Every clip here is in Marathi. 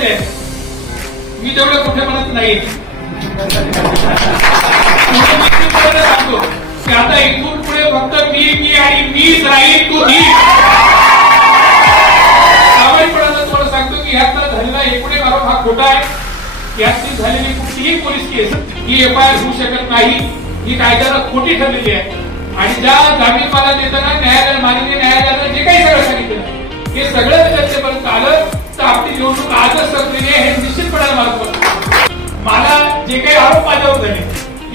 बोलायचे आहे, मी तेवढ्या मोठेपणात नाही. सांगतो की आता इथून पुढे फक्त मी आणि मीच राहील, तू नी. प्रामाणिकपणानं तुम्हाला सांगतो की ह्यातला झालेला एकूण एक आरोप हा खोटा आहे. यातली झालेली कुठलीही पोलीस केस ही एफआयआर होऊ शकत नाही. ही कायद्यानं खोटी ठरलेली आहे. आणि ज्या जामीन मला देताना माननीय न्यायालयानं जे काही सगळं सांगितलं हे सगळं जनतेपर्यंत आलं तर आपली निवडणूक आजच संपलेली आहे हे निश्चितपणे मला वाटतं. मला जे काही आरोप माझ्यावर झाले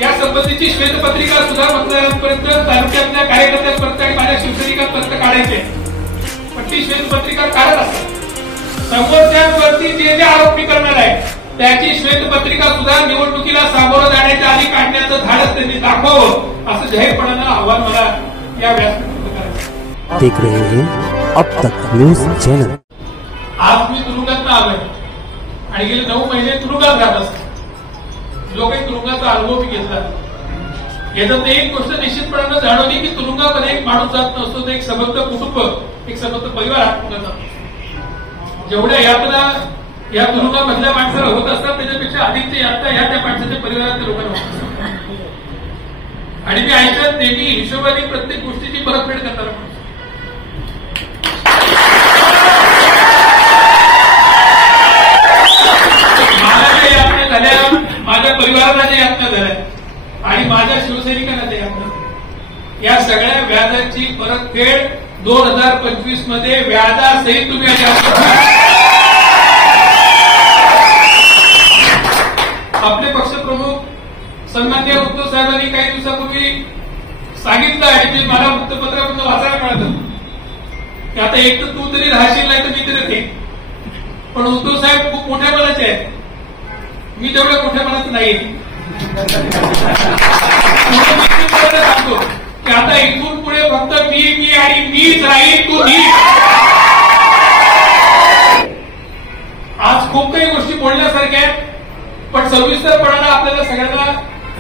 या संबंधीची श्वेतपत्रिका सुद्धा मतदारांपर्यंत, तालुक्यातल्या कार्यकर्त्यांपर्यंत आणि माझ्या शिवसैनिकांपर्यंत काढायची आहे. पण ती श्वेतपत्रिका काढत असतात समोरच्यांवरती जे आरोप मी करणार आहे त्याची श्वेतपत्रिका सुद्धा निवडणुकीला सामोरं जाण्याच्या आधी काढण्याचं धाडस त्यांनी दाखवावं असं जाहीरपणानं आव्हान मला या व्यासपीठावर करायचं. देख रहे हैं अब तक न्यूज चॅनल. आज मी तुरुंगात आलोय आणि गेले 9 महिने तुरुंगात राहत असतो. जो काही तुरुंगाचा अनुभव मी घेतला याच्यात एक गोष्ट निश्चितपणानं जाणवली की तुरुंगामध्ये एक माणूस जात नसतो तर एक सबंध कुटुंब, एक सबंध परिवार हातून जातो. जेवढ्या यातना या तुरुंगामधल्या माणसाला होत असतात त्याच्यापेक्षा अधिक ते यातना या त्या माणसाच्या परिवारातल्या लोकांना होत असतात. आणि मी आयुष्यात नेहमी हिशोबाने प्रत्येक गोष्टीची परतफेड करणार माणूस. मला जे यातना झाल्या, माझ्या परिवाराला जे यातना झाल्या आणि माझ्या शिवसैनिकांना जे यातना, या सगळ्या व्याजाची परतफेड 2025 मध्ये व्याजासहित तुम्ही आपले पक्षप्रमुख सन्माननीय उद्धव साहेबांनी काही दिवसापूर्वी सांगितलं आणि ते मला वृत्तपत्रामधून वाचायला मिळालं की आता एक तर तू तरी राहशील नाही तर मी तरी राहील. पण उद्धव साहेब खूप मोठ्या मनाचे आहेत, मी तेवढ्या मोठ्या मनात नाही. सांगतो की आता इथून पुढे फक्त मी आणि मीच राहील, तू नी. आज खूप काही गोष्टी बोलण्यासारख्या आहेत पण सविस्तरपणानं आपल्याला सगळ्यांना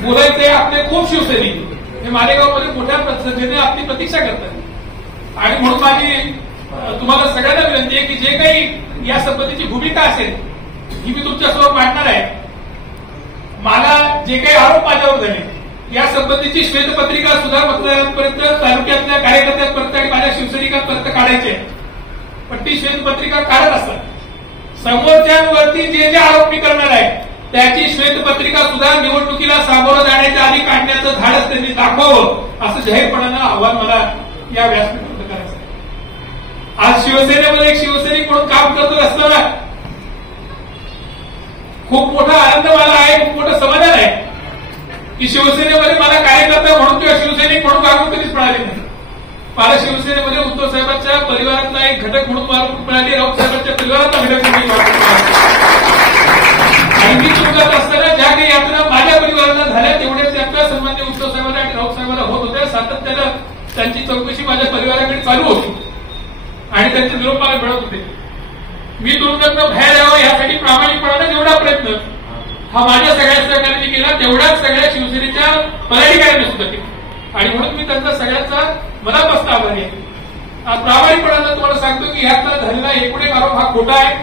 बोलायचंय. आपले खूप शिवसैनिक हे मालेगावमध्ये मोठ्या संख्येने आपली प्रतीक्षा करतात आणि म्हणून माझी तुम्हाला सगळ्यांना विनंती आहे की जे काही या संबंधीची भूमिका असेल ही मी तुमच्यासमोर मांडणार आहे. मला जे काही आरोप माझ्यावर झाले या संबंधीची श्वेतपत्रिका सुद्धा मतदारांपर्यंत, तालुक्यातल्या कार्यकर्त्यांपर्यंत आणि माझ्या शिवसैनिकांपर्यंत काढायची आहे. पण ती श्वेतपत्रिका काढत असतात समोरच्यांवरती जे आरोप मी करणार आहे त्याची श्वेतपत्रिका सुद्धा निवडणुकीला सामोरं जाण्याच्या आधी काढण्याचं धाडस त्यांनी दाखवावं असं जाहीरपणानं आव्हान मला या व्यासपीठावर करायचं. आज शिवसेनेमध्ये एक शिवसैनिक म्हणून काम करत असताना खूप मोठा आनंद मला आहे, खूप मोठं समाधान आहे की शिवसेनेमध्ये मला कार्यकर्ता म्हणून किंवा शिवसैनिक म्हणून वागणूक कधीच मिळाली नाही. मला शिवसेनेमध्ये उद्धव साहेबांच्या परिवारातला एक घटक म्हणून वागणूक मिळाली, राऊत साहेबांच्या परिवारातला घटक म्हणून वागणूक मिळाली. आणि मी तुरुंगात असताना ज्या काही यातना माझ्या परिवाराला झाल्या तेवढ्याच यात्रा सन्मान्य उद्धव साहेबांना आणि राऊत साहेबांना होत होत्या. सातत्यानं त्यांची चौकशी माझ्या परिवाराकडे चालू होती आणि त्यांचे निरोप मला मिळत होते. मी तुरुंगातनं बाहेर यावं यासाठी प्रामाणिकपणानं जेवढा प्रयत्न हा माझ्या सगळ्या सहकार्याने केला तेवढ्याच सगळ्या शिवसेनेच्या पदाधिकाऱ्यांनी सुद्धा केला आणि म्हणून मी त्यांचा सगळ्यांचा मनापासून आभारी आहे. आज प्रामाणिकपणानं तुम्हाला सांगतो की ह्यातला झालेला एकूण एक आरोप हा खोटा आहे.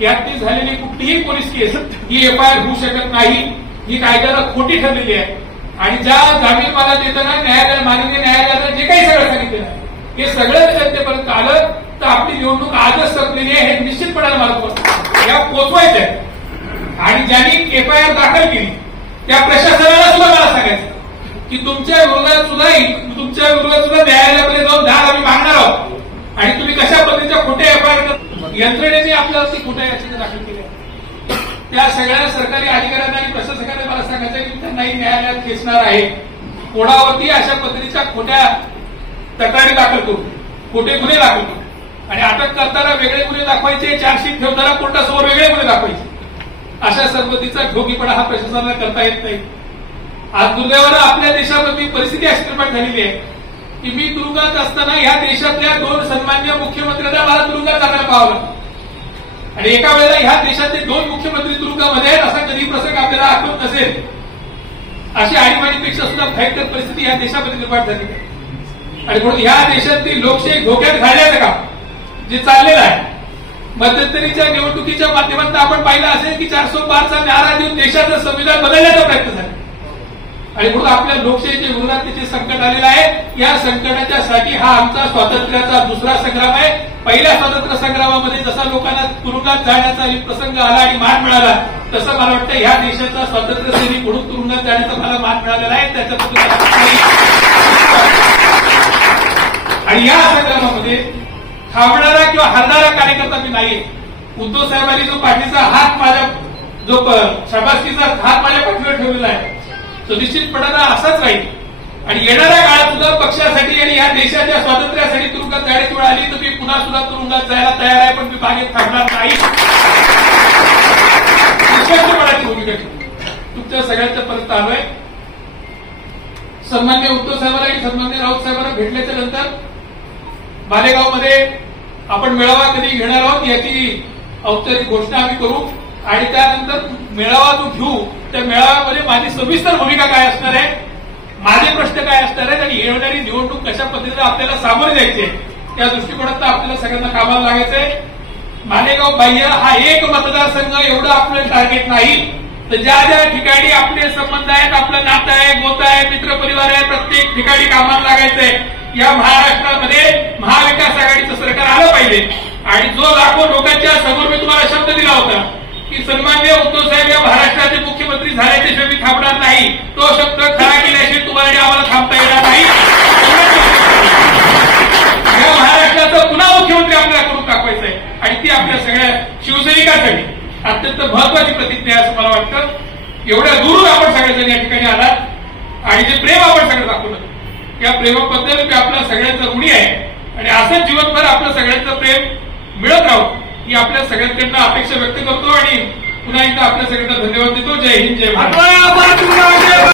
यातली झालेली कुठलीही पोलीस केस ही एफआयआर होऊ शकत नाही. ही कायद्यानं खोटी ठरलेली आहे. आणि ज्या जामीन मला देताना माननीय न्यायालयानं जे काही सगळं सांगितलं हे सगळं जनतेपर्यंत आलं तर आपली निवडणूक आजच संपलेली आहे हे निश्चितपणे मला या पोचवायचं आहे. आणि ज्यांनी एफआयआर दाखल केली त्या प्रशासनाला सुद्धा मला सांगायचं की तुमच्या विरोधात सुद्धा न्यायालयामध्ये जाऊन दाद आम्ही मागणार आहोत आणि तुम्ही कशा पद्धतीच्या खोट्या एफआयआर यंत्रणेने आपल्यावरती खोट्या याचिका दाखल केल्या त्या सगळ्या सरकारी अधिकाऱ्यांना आणि प्रशासकांना मला सांगायचं की त्यांनाही न्यायालयात खेचणार आहे. कोणावरती अशा पद्धतीच्या खोट्या तक्रारी दाखल करू, खोटे गुन्हे दाखल करू आणि अटक करताना वेगळे गुन्हे दाखवायचे, चार्जशीट ठेवताना कोर्टासमोर वेगळे गुन्हे दाखवायचे. अशा संबंधीचा ढोंगीपणा हा प्रशासनाला करता येत नाही. आज दुर्दैवानं आपल्या देशामध्ये परिस्थिती अशी निर्माण झालेली आहे की मी तुरुंगात असताना या देशातल्या 2 सन्मान्य मुख्यमंत्र्यांना मला तुरुंगात जाताना पाहावं लागतं आणि एका वेळेला ह्या देशातले 2 मुख्यमंत्री तुरुंगामध्ये आहेत असा कधी प्रसंग आपल्याला आठवत नसेल. अशी आणीबाणीपेक्षा सुद्धा भयंकर परिस्थिती या देशामध्ये निर्माण झाली आहे आणि म्हणून या देशातली लोकशाही धोक्यात घालण्याचं काम जे चाललेलं आहे मध्यंतरीच्या निवडणुकीच्या माध्यमातून आपण पाहिलं असेल की 405चा नारा देऊन देशाचं संविधान बदलण्याचा प्रयत्न झाला आणि म्हणून आपल्या लोकशाहीच्या विरोधात तिथे संकट आलेलं आहे. या संकटाच्या साठी हा आमचा स्वातंत्र्याचा दुसरा संग्राम आहे. पहिल्या स्वातंत्र्य संग्रामामध्ये जसा लोकांना तुरुंगात जाण्याचा प्रसंग आला आणि मान मिळाला तसं मला वाटतं ह्या देशाचा स्वातंत्र्य सैनिक म्हणून तुरुंगात जाण्याचा मला मान मिळालेला आहे. त्याच्याबद्दल आणि या संग्रामामध्ये थांबणारा किंवा हरणारा कार्यकर्ता मी नाहीये. उद्धव साहेबांनी जो पाठीचा हात माझ्या जो शाबासकीचा हात माझ्या पाठीवर ठेवलेला आहे तो निश्चितपणे असाच राहील आणि येणाऱ्या काळात सुद्धा पक्षासाठी आणि या देशाच्या स्वातंत्र्यासाठी तुरुंगात जाण्याची वेळ आली तर मी पुन्हा सुद्धा तुरुंगात जायला तयार आहे. पण मी बागेत थांबणार नाही. निश्चितपणाची भूमिका तुमच्या सगळ्यांच्या पर्यंत आलोय. सन्मान्य उद्धव साहेबांना आणि सन्मान्य राऊत साहेबांना भेटल्याच्या नंतर मालेगावमध्ये आपण मेळावा कधी घेणार आहोत याची औपचारिक घोषणा आम्ही करू आणि त्यानंतर मेळावा जो घेऊ त्या मेळाव्यामध्ये माझी सविस्तर भूमिका काय असणार आहे, माझे प्रश्न काय असणार आहेत आणि येणारी निवडणूक कशा पद्धतीने आपल्याला सामोरे जायचे त्या दृष्टिकोनात आपल्याला सगळ्यांना कामाला लागायचंय. मालेगाव बाह्य हा एक मतदारसंघ एवढं आपलं टार्गेट नाही तर ज्या ज्या ठिकाणी आपले संबंध आहेत, आपलं नातं आहे, गोत आहे, मित्रपरिवार आहे, प्रत्येक ठिकाणी कामाला लागायचंय. या महाराष्ट्रामध्ये महाविकास आघाडीचं सरकार आलं पाहिजे आणि जो लाखो लोकांच्या समोर मी तुम्हाला शब्द दिला होता की सन्मान्य उद्धव साहेब या महाराष्ट्राचे मुख्यमंत्री झाल्याच्याशिवाय मी थांबणार नाही तो शब्द खरा केल्याशिवाय तुम्हाला आम्हाला थांबता येणार नाही. या महाराष्ट्राचा पुन्हा मुख्यमंत्री आपल्याला करून दाखवायचं आहे आणि ती आपल्या सगळ्या शिवसैनिकांसाठी अत्यंत महत्वाची प्रतिज्ञा आहे असं मला वाटतं. एवढ्या दूरून आपण सगळेजण या ठिकाणी आलात आणि जे प्रेम आपण सगळं दाखवलं या प्रेमाबद्दल मी आपल्या सगळ्यांचं ऋणी आहे आणि असंच जीवनभर आपलं सगळ्यांचं प्रेम मिळत राहू ही आपल्या सगळ्यांकडनं अपेक्षा व्यक्त करतो आणि पुन्हा एकदा आपल्या सगळ्यांना धन्यवाद देतो. जय हिंद, जय महाराष्ट्र.